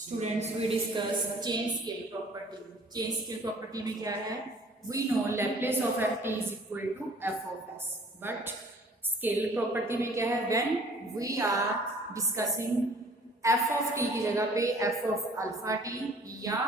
Students, we discuss chain scale property. Chain scale property में क्या है? We know Laplace of ft is equal to f of s. But scale property में क्या है? When we are discussing f of t की जगह पे f of alpha t या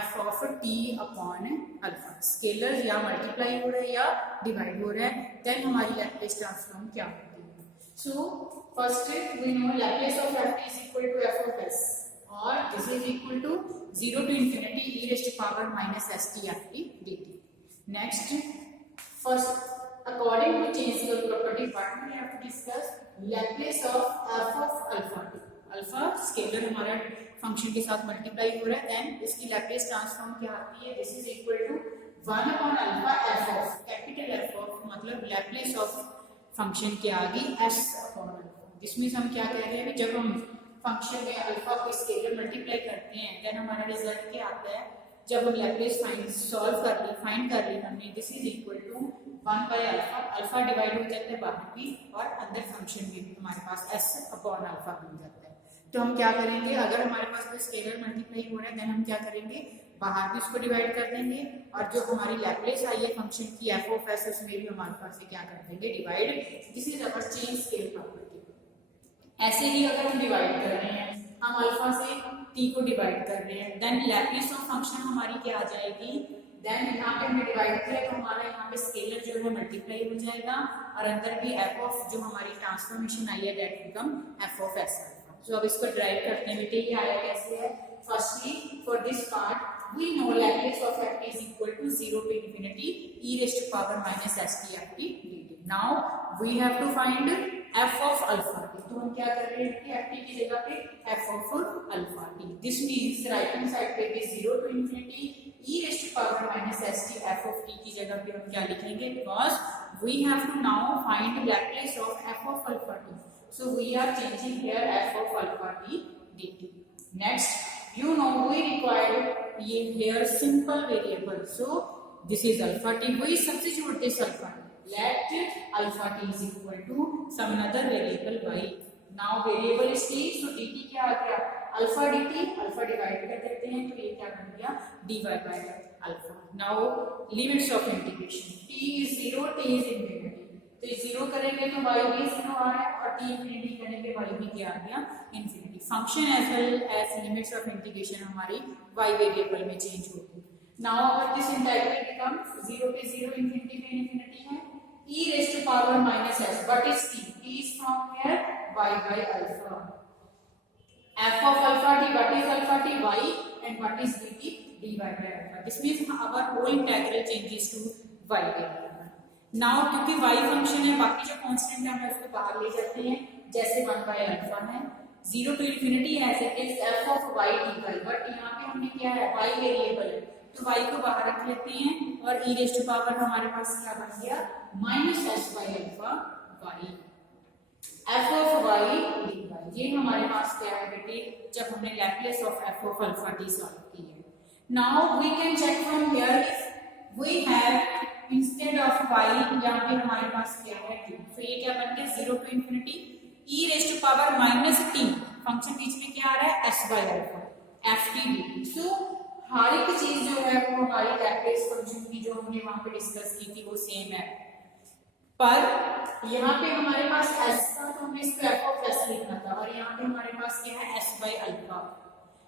f of t upon alpha. Scalar या multiply हो रहा है या divide हो रहा है, then हमारी Laplace transform क्या होती है? So first we know Laplace of ft is equal to f of s. और this is equal to 0 to infinity e raised to power minus st ft dt. Next, first, according to chain scale property, what we have to discuss? Laplace of f of alpha t. Alpha scalar हमारा function के साथ multiply हो रहा है, then इसकी Laplace transform क्या आती है? This is equal to 1 upon alpha F of capital F of, मतलब लैप्लेस ऑफ फंक्शन के आगे s अपॉन अल्फा. जिसमें हम क्या कह रहे हैं? जब हम फंक्शन में अल्फा को स्केलर मल्टीप्लाई करते हैं, देन हमारा रिजल्ट क्या आता है? जब हम लैप्लेस फाइंड कर ली हमने, this is equal to 1 by alpha. Alpha divide हो जाता है बाहर भी और अंदर फंक्शन में भी हमारे पास s अपॉन अल्फा बन जाता है. तो हम क्या करेंगे? अगर हमारे पास कोई स्केलर मल्टीप्लाई हो रहा है, देन हम क्या करेंगे? बाहर भी उसको डिवाइड कर देंगे और जो हमारी लैप्लेस आई है फंक्शन की f ऑफ s, उसमें भी हमारे पास से क्या कर देंगे? Divide. This is our chain scale property. ऐसे ही अगर हम डिवाइड कर रहे हैं, हम अल्फा से t को डिवाइड कर रहे हैं, देन लैप्लेस ऑफ फंक्शन हमारी क्या आ जाएगी? देन यहाँ पे हमने डिवाइड किया तो हमारा यहाँ पे स्केलर जो है मल्टीप्लाई हो जाएगा और अंदर भी f ऑफ जो हमारी ट्रांसफॉर्मेशन आई है that become f of s. सो अब इसको ड्राइव करते हैं बेटे, ये आया कैसे है? Firstly for this part we know Laplace of ft is equal to 0 to infinity e raised to power minus st ft dt. Now we have to find f of alpha t. तो हम क्या कर रहे हैं कि ft की जगह पे f of alpha t. This means right hand side पे भी 0 to infinity e raised to power minus st f of t की जगह पे हम क्या लिखेंगे? Because we have to now find Laplace of f of alpha t. So we are changing here f of alpha t dt. Next, you know we require here simple variable. So this is alpha t. We substitute this alpha t. Let alpha t is equal to some another variable y. Now variable is t. So dt क्या आ गया? Alpha dt. Alpha divide कर देते हैं तो ये क्या बन गया? dy by alpha. Now limits of integration. t is 0, t is infinity. तो 0 करेंगे तो y भी 0 आ रहा है और t इंफिनिटी करेंगे y भी क्या आ गया? Infinity. Function as well as limits of integration हमारी y वेरिएबल में चेंज होगी. Now our this integral becomes 0 पे 0, इंफिनिटी पे इंफिनिटी है, e raised to power minus s. What is t? t is from here y by alpha. f of alpha t, what is alpha t? y, and what is dt? dy by alpha. This means our whole integral changes to y variable. Now क्योंकि y function है, बाकी जो constant है हम उसको बाहर ले जाते हैं, जैसे 1 बाय अल्फा है, 0 to infinity as it is f of y dy. But यहाँ पे हमने क्या है? y वेरिएबल है तो y को बाहर रख लेते हैं और e रेज़्ड टू पावर हमारे पास क्या बन गया? Minus s by alpha y. f of y dy. ये हमारे पास क्या है बेटे? जब हमने Laplace of f of alpha t solve की है. Now we can check from here if we have instead of y यहाँ पे हमारे पास क्या है? t. तो ये क्या बन गया? 0 to infinity e raised to power minus t. Function बीच में क्या आ रहा है? s by alpha ft dt. So हर एक चीज जो है वो हमारी लैप्लेस फंक्शन की जो हमने वहां पे डिस्कस की थी वो सेम है, पर यहाँ पे हमारे पास s था तो हमने इसको f ऑफ s लिखना था और यहाँ पे हमारे पास क्या है? s by alpha.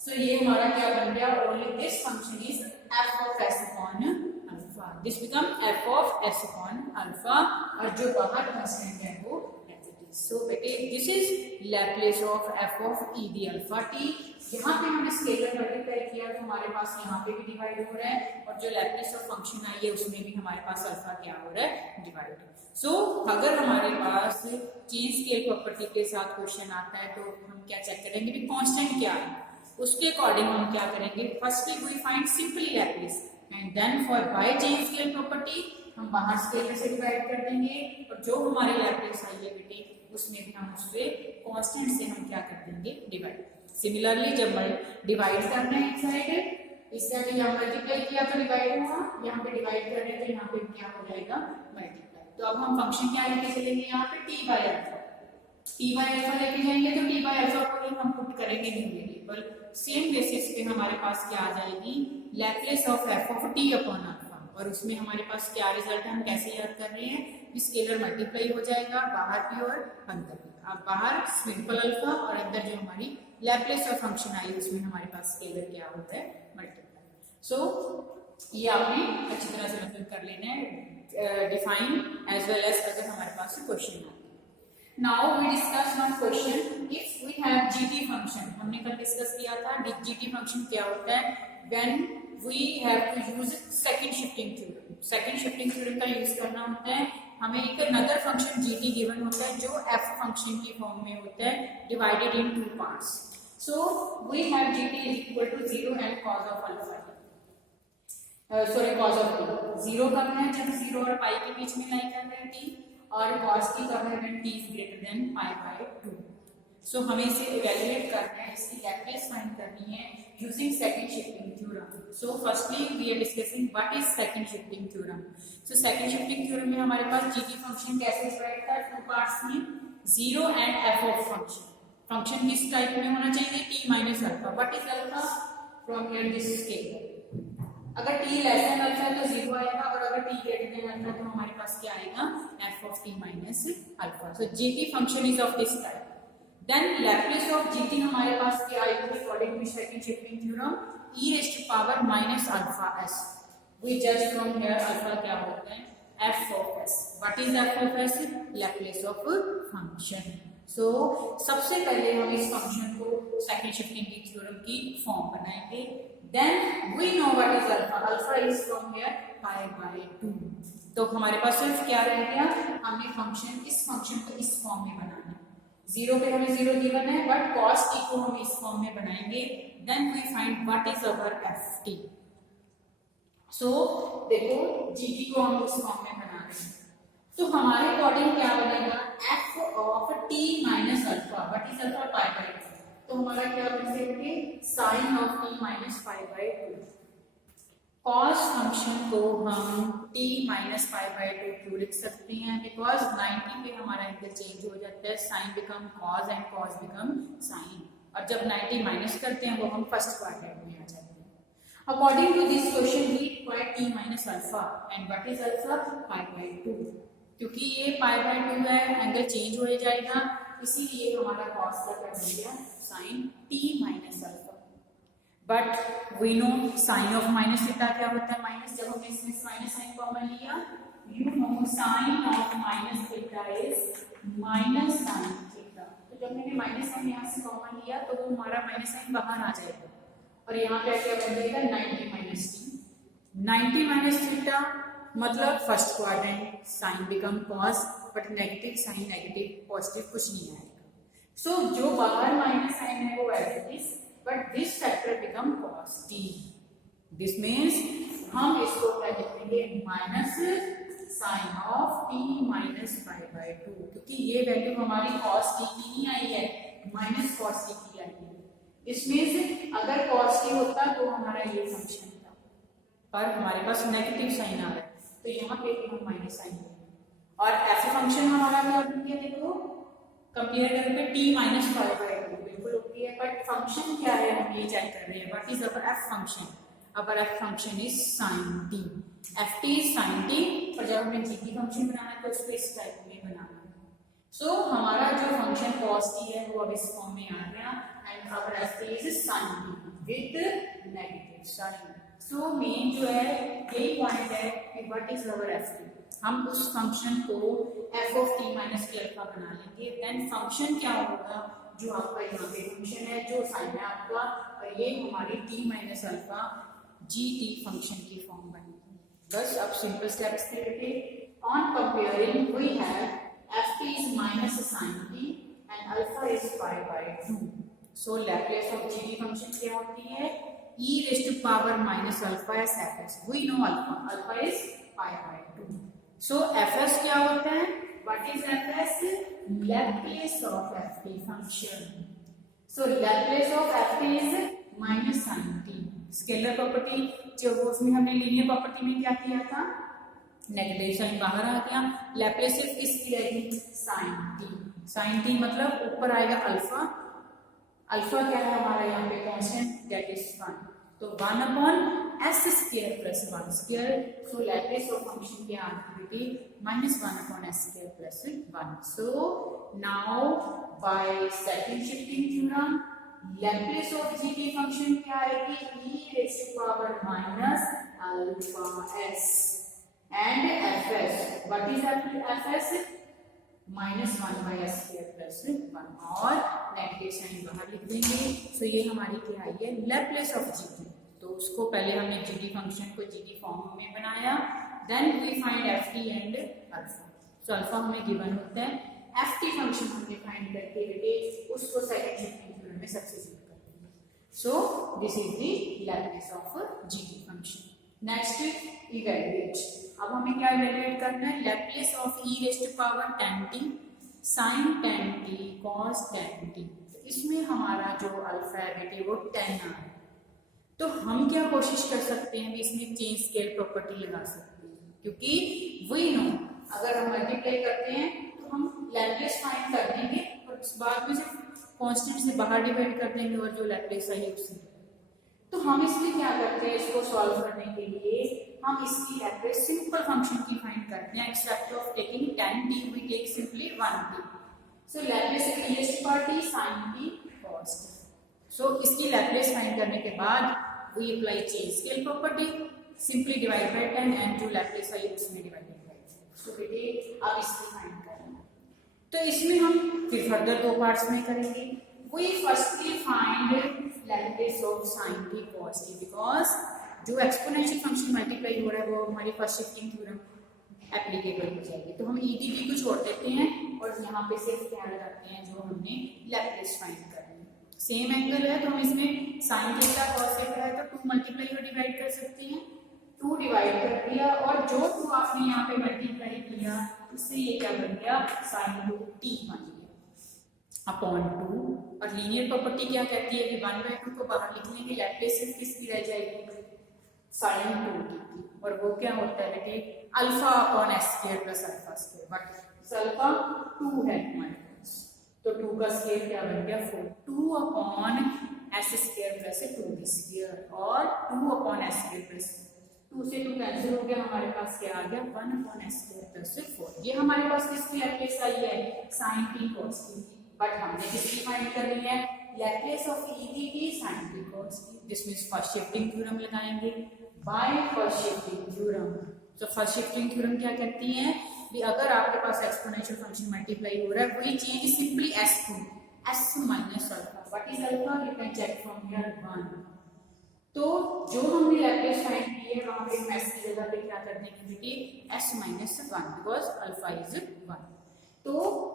सो ये हमारा क्या बन गया? Only this function is f of s upon alpha. This become f of s upon alpha और जो बाहर कांस्टेंट है वो एज इट इज. सो बेटे this is Laplace of f of e the alpha t. यहाँ पे हमने scalar multiply किया तो हमारे पास यहाँ पे भी डिवाइड हो रहा है और जो लैप्लेस ऑफ फंक्शन आई है उसमें भी हमारे पास अल्फा क्या हो रहा है? डिवाइड. सो अगर हमारे पास चेन स्केल प्रॉपर्टी के साथ क्वेश्चन आता है तो हम क्या चेक करेंगे कि कांस्टेंट क्या है, उसके अकॉर्डिंग हम क्या करेंगे? Firstly we find simply Laplace and then for by change scale property हम बाहर स्केलर से डिवाइड कर देंगे और जो हमारे लैप्लेस आई है बेटे उसमें भी हम उससे कांस्टेंट से हम क्या कर देंगे? डिवाइड. सिमिलरली जब डिवाइड करना है इस साइड यहाँ मल्टीप्लाई किया तो डिवाइड हुआ, यहाँ पे डिवाइड कर रहे हैं तो यहाँ पे क्या हो जाएगा? मल्टीप्लाई. तो अब हम फंक्शन क्या लेके चलेंगे? यहाँ पे t by alpha. t by alpha लेके जाएंगे तो t बाय अल्फा को ही हम पुट करेंगे न्यूमेरिकल, सिंपल सेम बेसिस पे हमारे पास क्या आ जाएगी, Laplace of F of T upon alpha, और उसमें हमारे पास क्या रिजल्ट है, हम कैसे याद कर रहे हैं, स्केलर मल्टीप्लाई हो जाएगा बाहर की और अंदर की। अब बाहर सिंपल अल्फा और अंदर जो हमारी लैप्लेस ऑफ फंक्शन आई उसमें हमारे पास स्केलर क्या होता है, मल्टीप्लाई। सो ये आपने अच्छी तरह से मतलब कर लेना है, डिफाइन एज वेल एज अगर हमारे पास क्वेश्चन आते हैं। Now we discuss one question, if we have GT function, हमने कल डिस्कस किया था जीटी फंक्शन क्या होता है, when we have to use second shifting theorem. Second shifting theorem का यूज करना होता है, हमें एक अनदर फंक्शन जीटी गिवन होता है जो एफ फंक्शन की फॉर्म में होता है, divided in two parts. So we have GT is equal to 0 and cos of alpha, sorry cos of T. 0 कब है, जब 0 और पाई के बीच में लाई जाता है t, और cos t कब है, when t is greater than pi by 2। सो हमें इसे इवैल्यूएट करना है, इसकी लैप्लेस फाइंड करनी है using second shifting theorem. So firstly we are discussing what is second shifting theorem. So second shifting theorem में हमारे पास जीटी फंक्शन कैसे डिवाइड था, टू पार्ट्स में, 0 and F of function. Function किस टाइप में होना चाहिए, t minus alpha. What is alpha, from here this scalar, अगर t लेस देन अल्फा है तो 0 आएगा, और अगर t ग्रेटर देन अल्फा तो हमारे पास क्या आएगा, f of t minus alpha. So g t function is of this type. Then Laplace of g t हमारे पास क्या आएगी, according to second shifting theorem, e raised to power minus alpha s। We जज फ्रॉम हियर अल्फा क्या होता है, f of s। What is f of s, Laplace of function. सो सबसे पहले हम इस फंक्शन को सेकंड शिफ्टिंग की थ्योरम की फॉर्म बनाएंगे। Then we know what is alpha, alpha is from here pi by 2। तो हमारे पास सिर्फ क्या रह गया, हमने फंक्शन इस फंक्शन को इस फॉर्म में बनाना है। 0 पे हमें 0 गिवन है, बट cos t को हम इस फॉर्म में बनाएंगे। Then we find what is our ft। सो देखो gt को हम इस फॉर्म में बना रहे हैं, तो हमारे अकॉर्डिंग क्या बनेगा, f of t minus alpha. What is alpha, pi by 2। तो हमारा क्या बन सकते, sine of t minus pi by 2। cos function को हम t माइनस पाई बाय 2 क्यों लिख सकते हैं, बिकॉज 90 पे हमारा एंगल चेंज हो जाता है, sine become cos and cos become sine, और जब 90 माइनस करते हैं वो हम फर्स्ट क्वाड्रेंट में आ जाते हैं। According to this question we require t minus alpha, and what is alpha, pi by 2। क्योंकि ये पाई बाय 2 है, एंगल चेंज हो जाएगा, इसीलिए हमारा cos का कर दिया sine t minus alpha. But we know sine of minus theta क्या होता है, माइनस, जब हमने इसमें माइनस साइन कॉमन लिया, you know sine of minus theta is minus sine theta. तो जब मैंने माइनस साइन यहाँ से कॉमन लिया तो वो हमारा माइनस साइन बाहर आ जाएगा, और यहाँ पे क्या बन जाएगा, 90 माइनस टी। 90 माइनस थीटा मतलब first quadrant, sine become cos, but negative sign negative positive कुछ नहीं आएगा। सो जो बाहर माइनस साइन है वो as it is, but this factor become cos t. This means हम इसको क्या लिखेंगे, minus sine of t minus pi by 2, क्योंकि ये वैल्यू हमारी cos t की नहीं आई है, माइनस cos t की आई है। इसमें अगर cos t होता तो हमारा ये फंक्शन था, पर हमारे पास नेगेटिव साइन आ रहा है, तो यहाँ पे भी हम माइनस साइन लेंगे, और ऐसा फंक्शन हमारा क्या बन गया, देखो कंपेयर करके t माइनस पाई बाय 2 बिल्कुल ओके है, बट फंक्शन क्या है हम ये चेक कर रहे हैं, what is our f function. Our f function is sin t, ft is sin t, और जब हमें gt फंक्शन बनाना है तो उसको इस टाइप में बनाना है। सो हमारा जो फंक्शन cos t है वो अब इस फॉर्म में आ गया, and our ft is sin t with negative sign. So main जो है यही पॉइंट है कि व्हाट इज अवर ft, हम उस फंक्शन को f ऑफ t माइनस के अल्फा बना लेंगे। देन फंक्शन क्या होगा, जो आपका यहाँ पे फंक्शन है, जो साइन है आपका, और ये हमारी t minus alpha gt function की फॉर्म बनेगी। बस अब सिंपल स्टेप्स थे, on comparing we have ft is minus sine t and alpha is pi by 2। So Laplace of gt function क्या होती है, e raised to power minus alpha S fs। We know alpha, alpha is pi by 2। So fs क्या होता है, what is fs, Laplace of ft function. So Laplace of ft is minus sine t। Scalar property जो उसमें हमने linear property में क्या किया था, नेगेटिव साइन बाहर आ गया, लैप्लेस सिर्फ किसकी रहेगी, साइन t। साइन t मतलब ऊपर आएगा अल्फा, अल्फा क्या है हमारा यहाँ पे कांस्टेंट, दैट इज 1, तो 1 upon s square plus 1 square, so Laplace of function की answer minus 1 upon s square plus 1. So now by second shifting theorem Laplace of g की फंक्शन क्या आएगी, e raise to power minus alpha s and fs. What is fs? Minus 1 by s square plus 1 और negative sign बाहर लिख देंगे. सो ये हमारी क्या आई है, लैप्लेस ऑफ जी की. तो उसको पहले हमने जी डी फंक्शन को जी डी फॉर्म में बनाया, then we find F T and alpha. So alpha हमें गिवन होता है, एफ टी फंक्शन हमने फाइंड करके बेटे उसको सेकंड शिफ्टिंग थ्योरम में सब्स्टिट्यूट कर देंगे. So this is the Laplace of G D function. Next evaluate. अब हमें क्या इवैल्यूएट करना है, Laplace of e raise to power tan t sin tan t cos tan t. तो इसमें हमारा जो अल्फा है बेटे वो 10 आ है, तो हम क्या कोशिश कर सकते हैं, इसमें चेंज स्केल प्रॉपर्टी लगा सकते हैं, क्योंकि वी नो अगर हम मल्टीप्लाई करते हैं तो हम लैप्लेस फाइंड कर देंगे और उस बाद में सिर्फ कांस्टेंट से बाहर डिवाइड कर देंगे और जो लैप्लेस है उससे. तो हम इसलिए क्या करते हैं, इसको सॉल्व करने के लिए हम इसकी लैप्लेस सिंपल फंक्शन की फाइंड करते हैं. Except of taking tan t we take simply 1t. So Laplace e raise to power t sin t cos t. So इसकी लैप्लेस फाइंड करने के बाद we apply change scale property, simply divide by 10 and जो Laplace आई उसमें divided bye 10. सो बेटे अब इसकी फाइंड करना, तो इसमें हम फिर फर्दर दो पार्ट्स में करेंगे. We firstly find Laplace of sin t cos t, because जो एक्सपोनेंशियल फंक्शन मल्टीप्लाई हो रहा है वो हमारी फर्स्ट शिफ्टिंग थ्योरम एप्लीकेबल हो जाएगी. तो हम ई डी टी को छोड़ देते हैं और यहाँ पे सिर्फ क्या लगाते हैं जो हमने लैप्लेस फाइंड करनी है. सेम एंगल है तो हम इसमें sin थीटा cos थीटा है तो 2 मल्टीप्लाई और डिवाइड कर सकते हैं. 2 डिवाइड कर दिया और जो 2 आपने यहाँ पे मल्टीप्लाई किया उससे ये क्या बन गया, sin 2t बन गया अपॉन 2. और लीनियर प्रॉपर्टी क्या कहती है कि 1/2 को बाहर लिख लेंगे, लैप्लेस सिर्फ किसकी रह जाएगी, sin 2t की, और वो क्या होता है बेटे alpha upon s square plus alpha square. But alpha 2 है हमारे पास, तो 2 का स्क्वायर क्या बन गया 4. 2 upon s square plus 2b square और 2 अपॉन s स्क्वायर प्लस 2 से 2 कैंसिल हो गया, हमारे पास क्या आ गया 1 अपॉन s स्क्वायर प्लस 4. ये हमारे पास किसकी लैप्लेस आई है, sin t cos t. But हमने किसकी फाइंड करनी है, Laplace of e D T sin t cos t. This means first shifting theorem लगाएंगे बाय फर्स्ट शिफ्टिंग थ्योरम. तो फर्स्ट शिफ्टिंग थ्योरम क्या कहती है कि अगर आपके पास एक्सपोनेंशियल फंक्शन मल्टीप्लाई हो रहा है, वही change simply s to s minus alpha. What is alpha, you can check from here 1. तो जो हमने लैप्लेस फाइंड की है वहां पे s की जगह पे क्या कर देंगे बेटे s minus 1 because alpha is 1. तो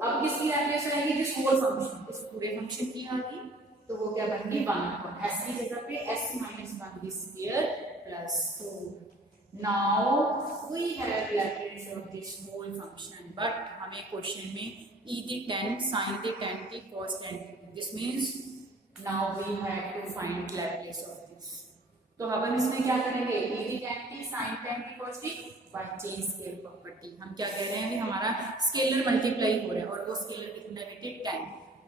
अब किसकी लैप्लेस आएगी, दिस होल फंक्शन, इस पूरे फंक्शन की आ गई, तो वो क्या बन गई 1 अपॉन s की जगह पे s minus 1 this square plus 4. Now we have lैप्लेस of this whole function, but हमें क्वेश्चन में e the tan sin the tan t cos tan t. This means now we have to find Laplace of this. तो अब हम इसमें क्या करेंगे, e the tan t sin tan t cos t by change scale property. हम क्या कह रहे हैं कि हमारा स्केलर मल्टीप्लाई हो रहा है और वो स्केलर कितना बेटे 10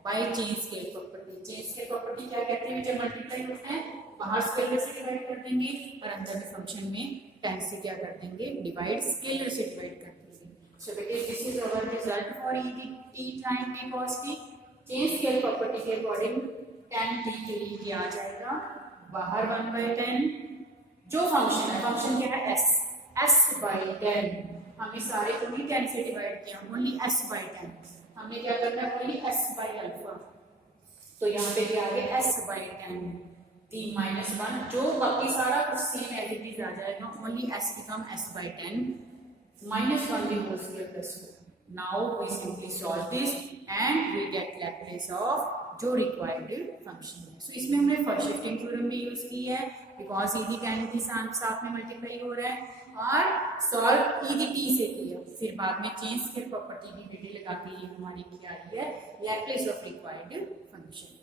by change scale property. Change scale property क्या कहते हैं, जब मल्टीप्लाई होता है बाहर स्केलर से डिवाइड कर देंगे और अंदर के फंक्शन में 10 से क्या कर देंगे डिवाइड, स्केलर से डिवाइड कर देंगे. सो बेटे this is our result for e t sin t cos t. Change scale property के अकॉर्डिंग tan t के लिए क्या आ जाएगा, बाहर 1/10, जो फंक्शन है, फंक्शन क्या है s/10. हमने सारे को भी 10 से डिवाइड किया, ओनली s/10. हमने क्या करना है, ओनली s/अल्फा. तो यहाँ पे क्या आ गया s/10 t माइनस 1, जो बाकी सारा कुछ सेम एज इट इज आ जाएगा, only s become s/10 minus 1 the whole square plus 4. Now we simply solve this and we get Laplace of जो रिक्वायर्ड फंक्शन है. सो इसमें हमने फर्स्ट शिफ्टिंग थ्योरम भी यूज की है because E D can T साथ में multiply हो रहा है, और सॉल्व ई डी टी से किया, फिर बाद में चेंज स्केल प्रॉपर्टी भी बेटे लगा के ये हमारी क्या आई है लैप्लेस ऑफ रिक्वायर्ड फंक्शन.